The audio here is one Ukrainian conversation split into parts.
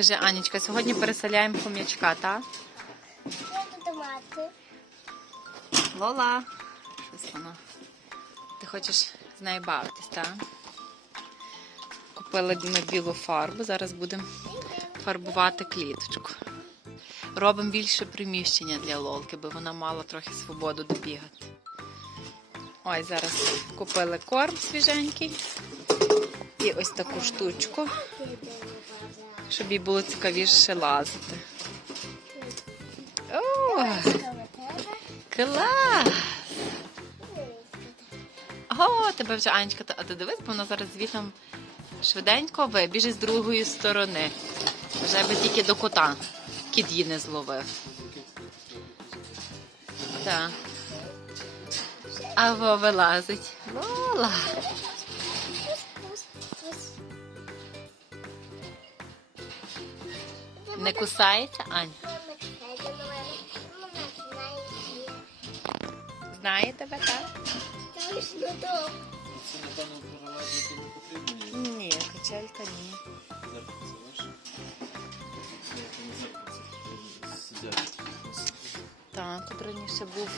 Кажи, Анічка, сьогодні переселяємо хом'ячка, так? Лола. Щось воно. Ти хочеш з нею бавитись, так? Купили ми білу фарбу, зараз будемо фарбувати кліточку. Робимо більше приміщення для лолки, бо вона мала трохи свободу добігати. Ой, зараз купили корм свіженький і ось таку штучку, щоб їй було цікавіше лазити. О, клас! О, тебе вже Анечка, а ти дивись, бо вона зараз звітом швиденько вибіже з другої сторони. Вже би тільки до кота. Кіт її не зловив. Так. А во вилазить. Лола. Не кусається, Ань? Знає тебе, так? Ні, качелька ні. Так, тут раніше був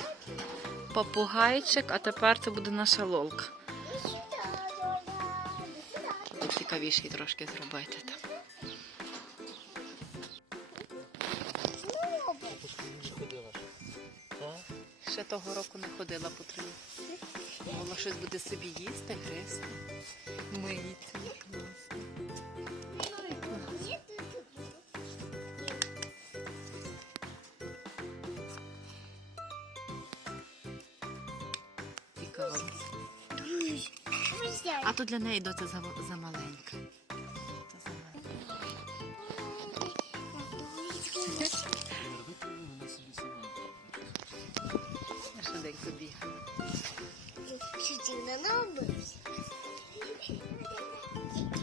попугайчик, а тепер це буде наша лолка. Буде цікавіше трошки зробити Ще того року не ходила по траві. Мала щось буде собі їсти. Миється. Цікаво. А то для неї доця за, замаленька.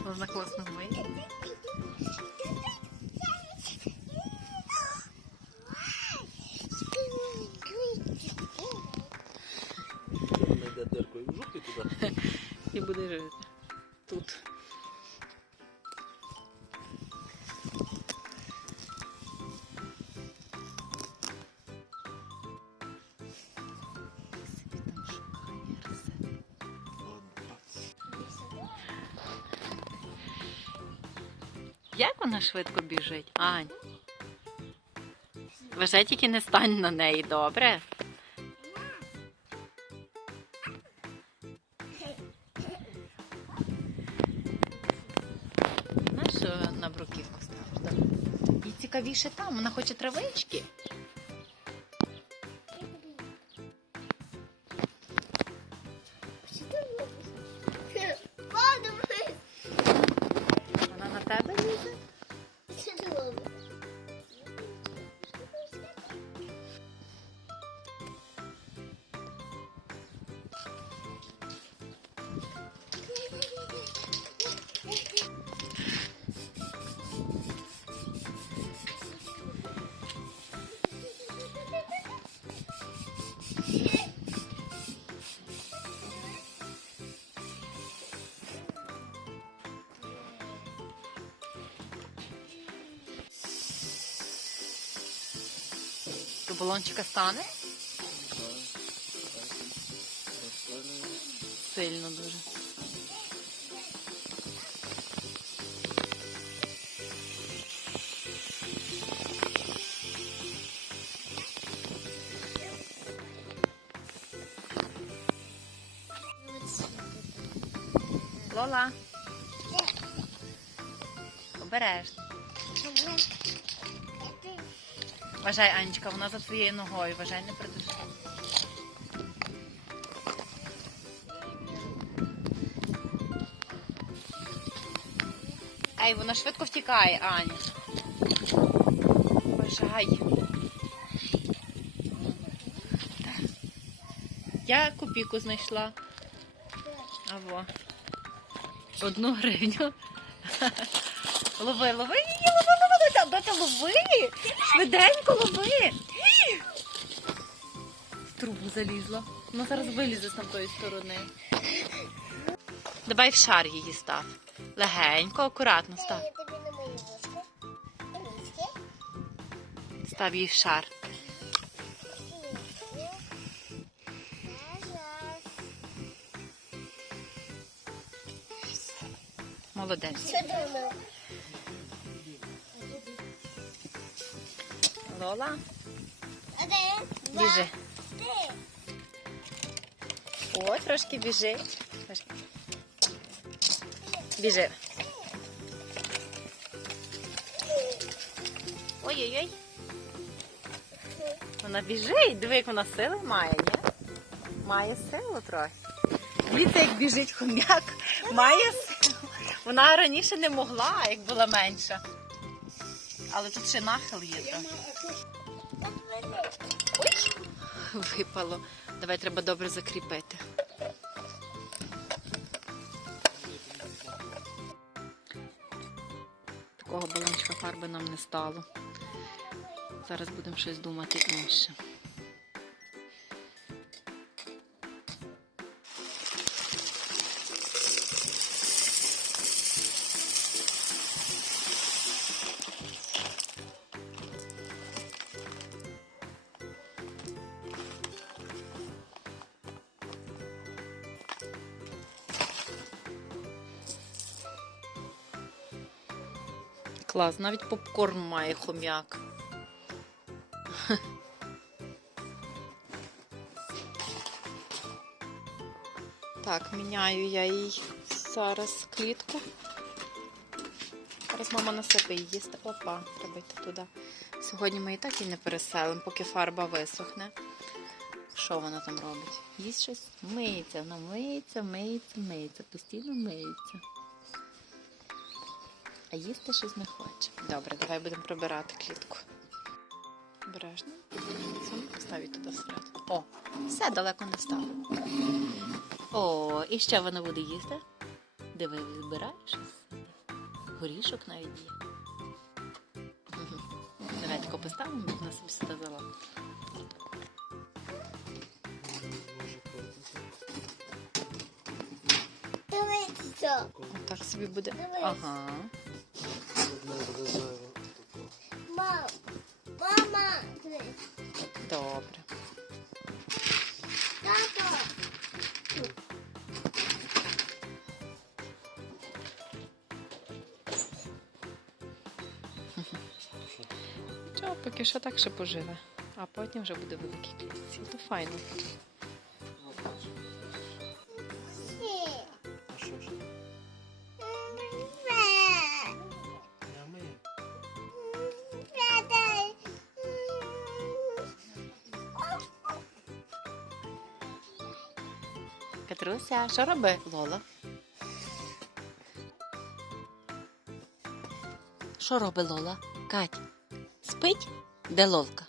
Вона класно вмиє. Вона йде диркою в жопі туди. І буде жити. Тут. Як вона швидко біжить? Ань. Вже тільки не стань на неї, добре? Знаєш, на бруківку ставиш? так? Їй цікавіше там, вона хоче травички. Балончика стане? Сильно дуже. Лола. Обережно. Вважай, Анечка, вона за твоєю ногою. Вважай, не придуши. Ей, вона швидко втікає, Аня. Вважай. Я копійку знайшла. Аво. Одну гривню. Лови, лови її, лови, лови, доця, доця, лови! Швиденько лови! В трубу залізла. Вона зараз вилізе з тамтої сторони. Давай в шар її став. Легенько, акуратно став. Ложку. Став їй шар. Молодець. Лола, біжи. Ой, трошки біжи. Біжи. Ой-ой-ой. Вона біжить, диви, як вона сили має, ні? Має силу трохи. Дивіться, як біжить хом'як. Має силу. Вона раніше не могла, як була менша. Але тут ще нахил є. так? Випало. Давай треба добре закріпити. Такого балончика фарби нам не стало. Зараз будемо щось думати інше. Клас, навіть попкорн має хом'як. Так, міняю я їй зараз клітку. Зараз мама насипе її їсти. Опа, треба йти туди. Сьогодні ми і так її не переселимо, поки фарба висохне. Що вона там робить? Їсть щось? Миється, вона миється, миється, миється, постійно миється. А їсти щось не хоче. Добре, давай будемо прибирати клітку. Обережно. Ставить туди всередину. О, все далеко не стало. О, і що вона буде їсти? Диви, щось? Горішок навіть є. Мгм. Давай тако поставимо, вона собі сюди взяла. Дивіться. Отак собі буде. Ага. Мам. Мама. Добре. Тато. Чого, поки що так ще поживе. А потім вже буде великий клітці. То файно. Катруся, що робить Лола? Що робить Лола? Кать, спить? Де Лолка?